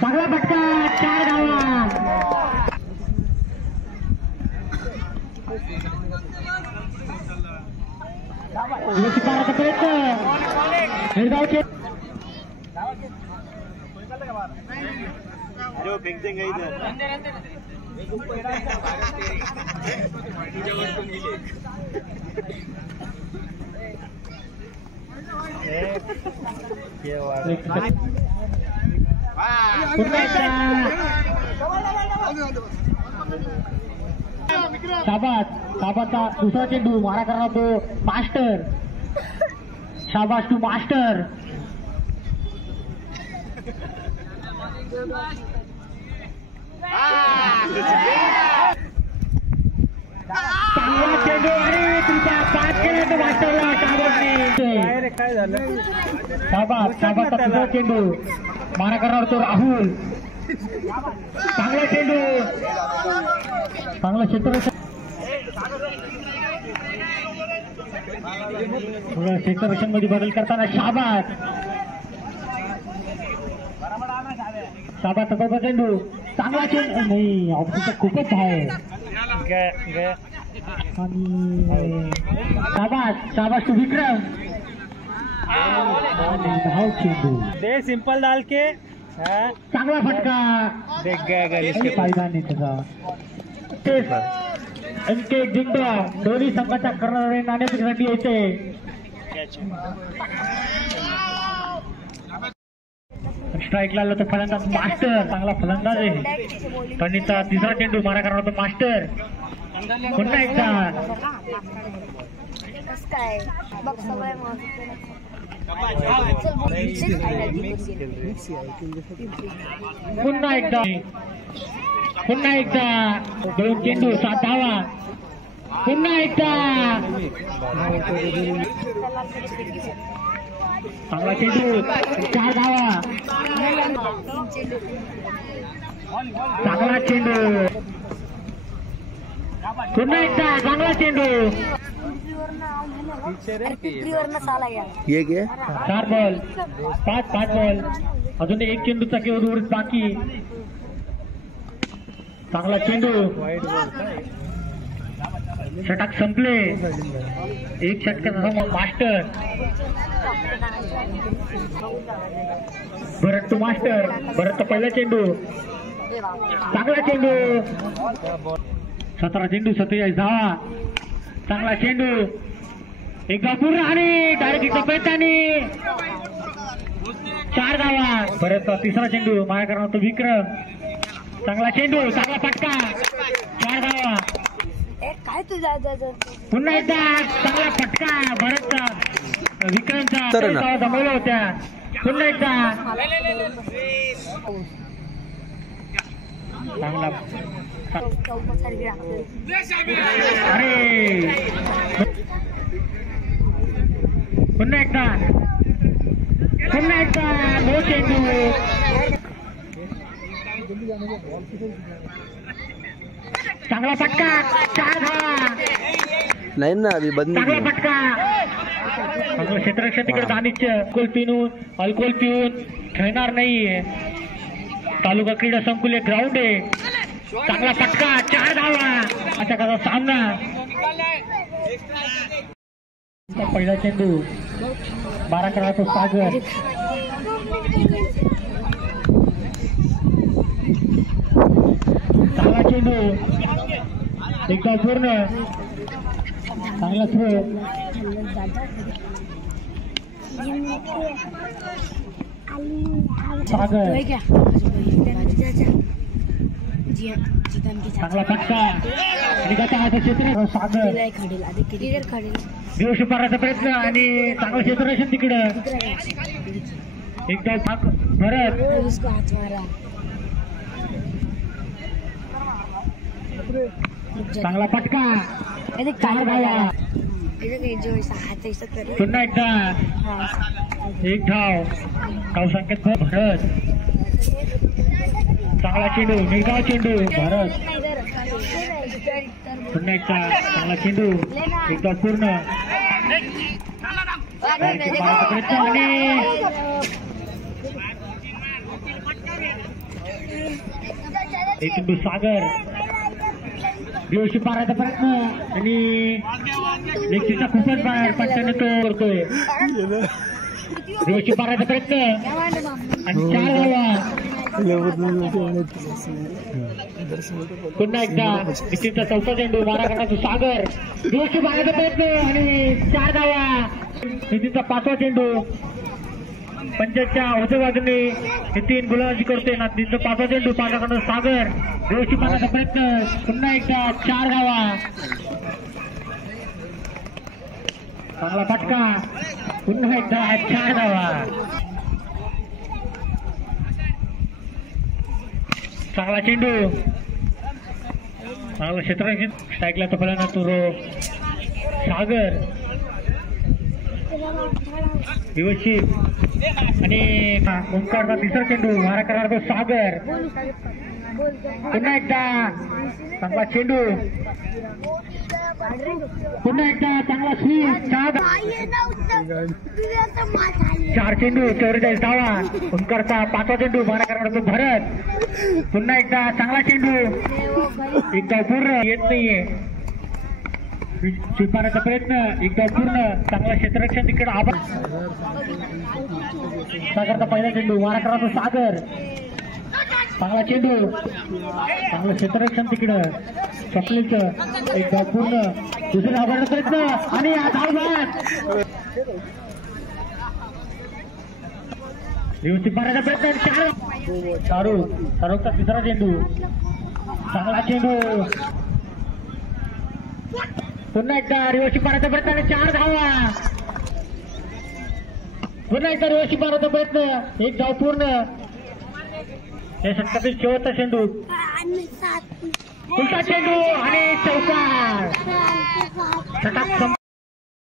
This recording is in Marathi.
चांगला फटका 4 धावा. शिकाराचा प्रयत्न निर्धावचे जो फेंकते गई इधर शाबाचा दुसरा चेंडू मारा करणार तो मास्टर. शाबास टू मास्टर. चांगला चेंडू आणि तुमचा 5 केला तो मास्टरला. शाबासने काय झालं. शाबासचा दुसरा चेंडू मारा करणार तो राहुल. चांगला चेंडू चांगला क्षेत्ररक्षण मध्ये बदल करताना शाबासचा चेंडू चांगला चेंडू नाही. ऑप्शन खूपच आहे. आणि शाबास टू विक्रम. धाव चेंडू दे सिंपल डाल के. चांगला फटका. देख गया फायदा नाही त्याचा. अंके जिंकला. दोन्ही संघाच्या करणारे नाण्याची रंडी येते. स्ट्राईक लागला तो फलंदाज मास्टर. चांगला फलंदाज आहे. टर्नीचा तिसरा चेंडू मारा करणार तो मास्टर. पुन्हा एकदा पुन्हा एकदा 2 चेंडू 7 धावा. पुन्हा एकदा चांगला चेंडू 4 धावा. चांगला चेंडू पुन्हा एकदा चांगला चेंडू. ये क्या 4 बॉल 5 बॉल. अजून 1 चेंडूचा केवळ उर्वरित बाकी. चांगला चेंडू. षटक संपले. 1 षटकाचा master. Bharat to master. Bharat पहिला चेंडू. चांगला चेंडू 17 चेंडू 47 धावा. चांगला चेंडू एकदा पूर्ण आणि डायरेक्ट प्रयत्नाने 4 धावा. भरत तिसरा चेंडू माया करणार तो विक्रम. चांगला चेंडू चांगला फटका 4 धावा. पुन्हा एकदा चांगला फटका भरतचा. विक्रमचा धावा जमवल्या होत्या. पुन्हा एकदा चांगला अरे पुन्हा एकदा नो चेंडू. चांगला फटका 4 धावा. नाही ना अभी बंद. चांगला फटका. चांगलं क्षेत्ररक्षण तिकडे दानिश. अल्कोहोल पिऊन खेळणार नाहीये. तालुका क्रीडा संकुल ग्राउंड आहे. चांगला फटका 4 धावा. अशा कसा सामना. पहिला चेंडू 12 करा तो सागर. चांगला चेंडू एकदा पूर्ण. चांगला थ्रो. सागर चांगला फटका. क्षेत्र सागर दिवशी मारण्याचा प्रयत्न आणि चांगलं क्षेत्ररक्षण तिकडं. एकदा भरत. चांगला फटका 4 धावा. पुन्हा एकदा 1 धाव. धावसंख्येत भरत. चांगला चेंडू निर्धाव चेंडू भरत. पुन्हा एकदा चांगला चेंडू एकदा पूर्ण. मारायचा प्रयत्न आणि एक चेंडू सागर दिवशी मारायचा प्रयत्न आणि व्यक्तीचा खूपच बाहेर पट्ट्याने तो करतोय दिवशी मारायचा प्रयत्न आणि 4 धावा पुन्हा एकदा निश्चितचा चौथा चेंडू मारा करण्याचा सागर दिवशी मारायचा प्रयत्न आणि 4 धावा निश्चितचा 5वा चेंडू पंचायतच्या उजव्या बाजूने नितीन गुलाबाजी करतोय ना तिथं 5वा चेंडू मारा करण्याचा सागर दिवशी मारायचा प्रयत्न पुन्हा एकदा 4 धावा चांगला फटका पुन्हा एकदा 4 धावा चांगला चेंडू चांगला क्षेत्ररक्षण स्ट्राईकला तपला तो सागर दिवशी आणि ओंकारचा 3रा चेंडू मारा करणार तो सागर पुन्हा एकदा चांगला चेंडू पुन्हा एकदा चांगला स्वीप 4 चेंडू 44 धावा ओंकारचा 5वा चेंडू मारा करणार तो भरत पुन्हा एकदा चांगला चेंडू एकदा पूर्ण येत नाहीये स्वीकारण्याचा प्रयत्न एकदा पूर्ण चांगला क्षेत्ररक्षण तिकडे आभार सागरचा पहिला चेंडू मारा करणार तो सागर चांगला चेंडू चांगलं क्षेत्ररक्षण तिकडं स्वप्नीलचं एकदा पूर्ण दुसऱ्या आभाराचा प्रयत्न आणि व्यवस्थित मारायचा प्रयत्न शाहरुखचा 3रा चेंडू चांगला चेंडू पुन्हा एकदा व्यवस्थित मारायचा प्रयत्न आणि 4 धावा पुन्हा एकदा व्यवस्थित मारायचा प्रयत्न एक धाव पूर्ण या षटकातील शेवटचा चेंडू उलटा चेंडू आणि चौकार षटक